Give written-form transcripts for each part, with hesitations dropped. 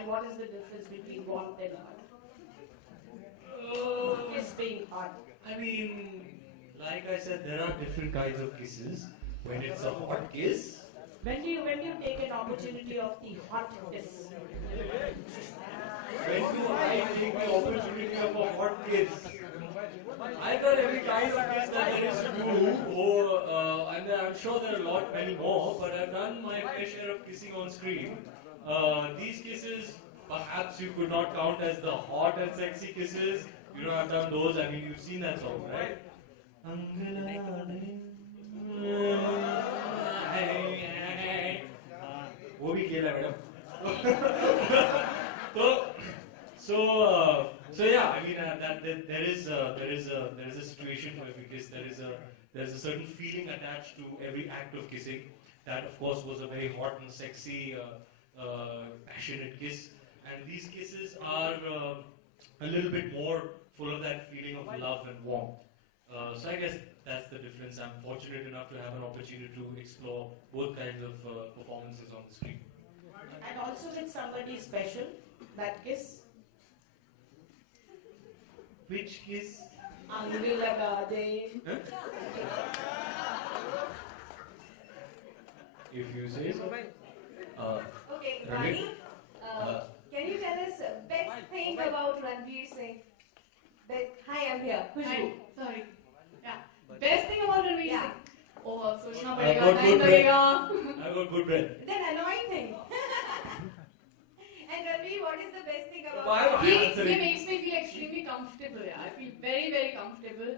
And what is the difference between warmth and hot? Kiss being hot. I mean, like I said, there are different kinds of kisses. When it's a hot kiss, When do you take an opportunity of the hot kiss? when do I take the opportunity of a hot kiss? I've done every kind of kiss that there is to do. And I'm sure there are many more, but I've done my fair share of kissing on screen. These kisses, perhaps you could not count as the hot and sexy kisses. You know, I've done those. I mean, you've seen that song, right? वो भी खेला madam so yeah, I mean that there is a situation for every kiss. There is a certain feeling attached to every act of kissing. That of course was a very hot and sexy, passionate kiss, and these kisses are a little bit more full of that feeling of love and warmth. So I guess that's the difference. I'm fortunate enough to have an opportunity to explore both kinds of performances on the screen. And also with somebody special, that kiss. Which kiss? Angry laga de. If you say so. Okay, Ranveer? Vani, can you tell us best thing about Ranveer Singh? Hi, I'm here. Hi, sorry. Yeah. Best thing about Ranveer Yeah. Singh? Oh, सोचना I've पड़ेगा, got time good breath. लगेगा. I've got good breath. Then annoying thing. And Ranveer, what is the best thing about Why am I He answering? makes me feel extremely comfortable. Yeah, I feel very, very comfortable.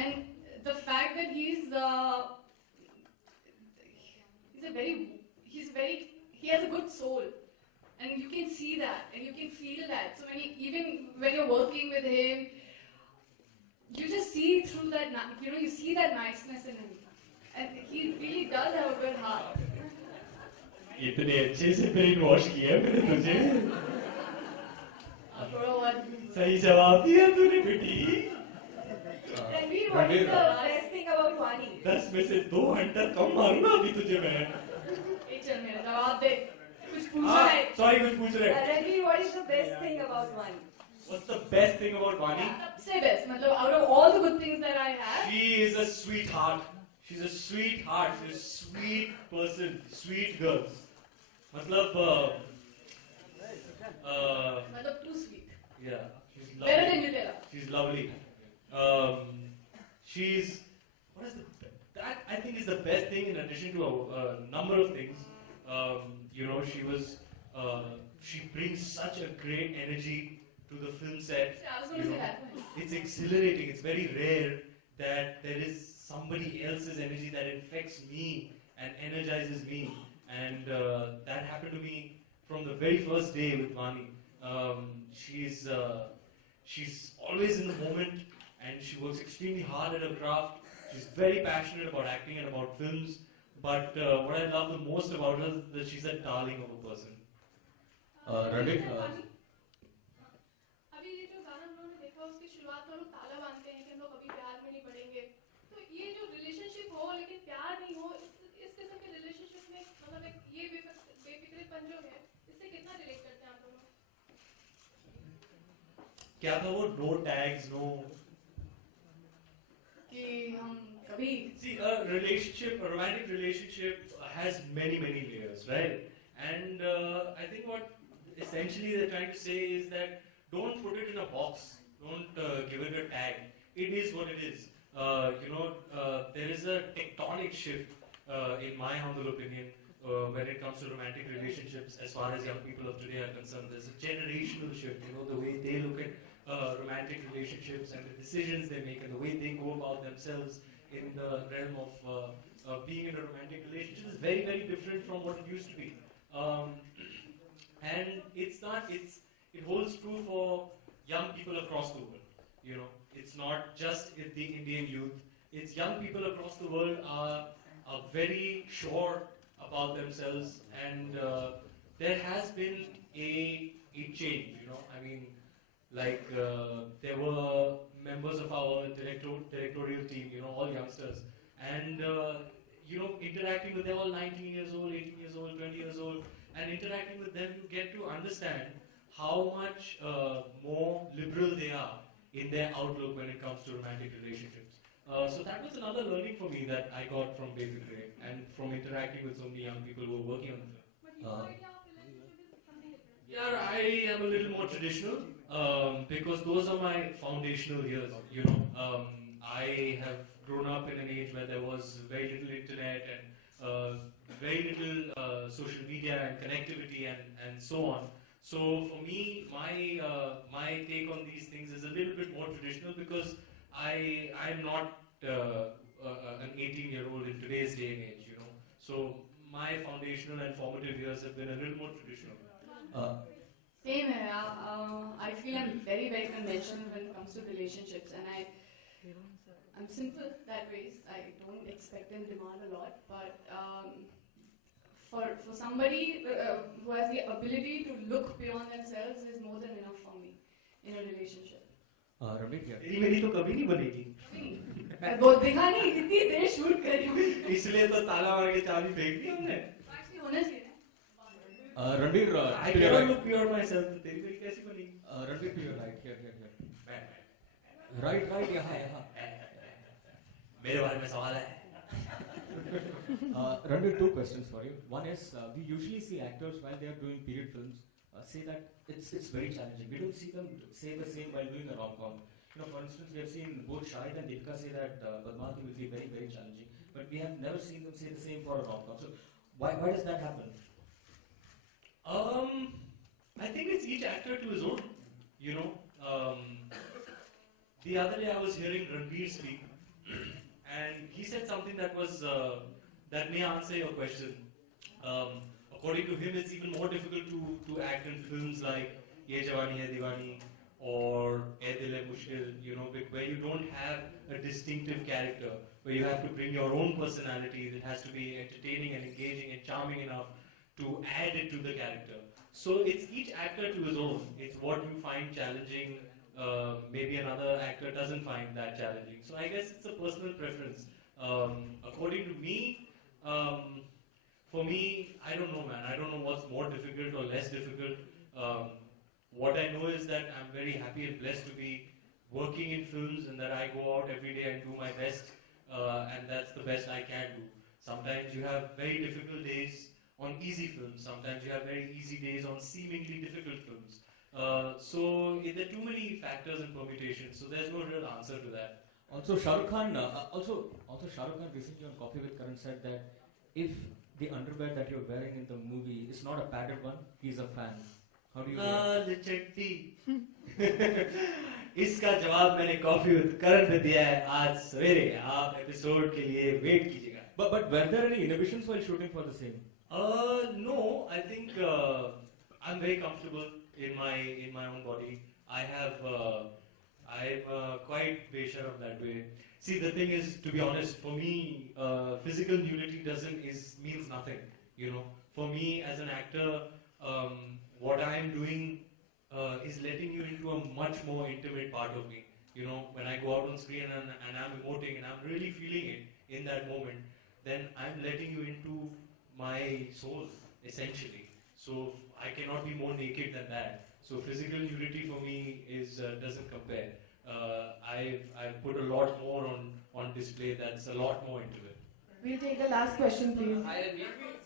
And the fact that he has a good soul, and you can see that, and you can feel that. So even when you're working with him, you just see through that. You see that niceness in him, and he really does have a good heart. इतने अच्छे से brain wash किया मैंने तुझे. सही जवाब दिया तूने बेटी. Ranveer, what is the best thing about Vani? 10 में से 2 घंटा कम मारूंगा अभी तुझे मैं. चल मेरा जवाब दे. कुछ पूछना है? Sorry, कुछ पूछ रहे. Ranveer, what is the best thing about Vani? What's the best thing about Vani? सबसे best, मतलब out of all the good things that I have, She is a sweetheart. She's a sweetheart. She's a sweet person, sweet girl. मतलब मतलब too sweet. yeah, she's lovely. Better than Nutella. She's lovely. She's what is that I think is the best thing in addition to a number of things. You know, she brings such a great energy to the film set. Yeah, I was You going to say know, that. it's exhilarating. It's very rare that there is somebody else's energy that infects me and energizes me. And that happened to me from the very first day with Vani. She's always in the moment, and she works extremely hard at her craft. She's very passionate about acting and about films. But what I love the most about her is that she's a darling of a person. Ranveer? अभी ये जो गाना हम लोगों ने देखा उसकी शुरुआत में लोग ताला बांधते हैं कि हम लोग कभी प्यार में नहीं पड़ेंगे. तो ये जो रिलेशनशिप हो लेकिन प्यार नहीं हो, इस किस्म के रिलेशनशिप में मतलब ये बेफिक्रेपन जो है, इससे कितना रिलेट करते हैं आप दोनों? क्या था वो? No tags, no. कि हम कभी See, a romantic relationship has many layers, right? And I think what essentially they're trying to say is that don't put it in a box. Don't give it a tag. It is what it is. There is a tectonic shift, in my humble opinion, when it comes to romantic relationships. As far as young people of today are concerned, there's a generational shift. You know, the way they look at romantic relationships and the decisions they make and the way they go about themselves in the realm of being in a romantic relationship is very different from what it used to be. And it holds true for young people across the world. You know, it's not just the Indian youth. It's young people across the world are very sure about themselves, and there has been a change. You know, I mean, like there were members of our directorial team, you know, all youngsters, and interacting with them, all 19 years old, 18 years old, 20 years old. and interacting with them, you get to understand how much more liberal they are in their outlook when it comes to romantic relationships. So that was another learning for me that I got from Befikre and from interacting with so many young people who were working on the film. But your idea of relationship is something different. Yeah, I am a little more traditional because those are my foundational years. I have grown up in an age where there was very little internet and very little social media and connectivity and so on. So for me, my take on these things is a little bit more traditional because I'm not an 18-year-old in today's day and age. So my foundational and formative years have been a little more traditional. Same here. I feel I'm very, very conventional when it comes to relationships, and I'm simple that way. I don't expect and demand a lot, but for somebody who has the ability to look beyond themselves is more than enough for me in a relationship. Ranveer here. तेरी मेरी तो कभी नहीं बनेगी. मैं बहुत देखा नहीं इतनी देर शूट कर रही हूँ. इसलिए तो ताला मार के चाबी फेंक दी हमने. Actually होना चाहिए ना. Ranveer, I cannot look beyond myself. तो तेरी मेरी कैसी बनेगी? Ranveer, to your right, here. Right, यहाँ. मेरे बारे में सवाल है. Ranveer, two questions for you. One is, we usually see actors while they are doing period films say that it's very challenging. We don't see them say the same while doing a rom-com. For instance, we have seen both Shyra and Deepika say that Badmati will be very, very challenging. But we have never seen them say the same for a rom-com. So why does that happen? I think it's each actor to his own. The other day I was hearing Ranveer speak, and he said something that was that may answer your question. According to him, it's even more difficult to act in films like Ye Jawani Hai Diwani or Ae Dil Hai Mushkil, where you don't have a distinctive character, where you have to bring your own personality. It has to be entertaining and engaging and charming enough to add it to the character. So it's each actor to his own. It's what you find challenging. Maybe another actor doesn't find that challenging. So I guess it's a personal preference. According to me, for me, I don't know, man. I don't know what's more difficult or less difficult. What I know is that I'm very happy and blessed to be working in films and that I go out every day and do my best, and that's the best I can do. Sometimes you have very difficult days on easy films. Sometimes you have very easy days on seemingly difficult films. So there are too many factors and permutations, so there's no real answer to that. Also, Shah Rukh Khan, Shah Rukh Khan recently on Coffee with Karan said that if the underwear that you're wearing in the movie is not a padded one, he's a fan. How do you इसका जवाब मैंने coffee with करण पे दिया है आज सवेरे. आप episode के लिए वेट कीजिएगा. But were there any inhibitions while shooting for the same? No, I think I'm very comfortable in my own body. I'm quite besharam that way. See, the thing is, to be honest, for me, physical nudity means nothing. For me as an actor, what I am doing is letting you into a much more intimate part of me. When I go out on screen and I'm emoting and I'm really feeling it in that moment, then I'm letting you into my soul, essentially. So I cannot be more naked than that. So physical nudity for me doesn't compare. I've put a lot more on display that's a lot more into it. We'll take the last question, please. Hi, Ranveer.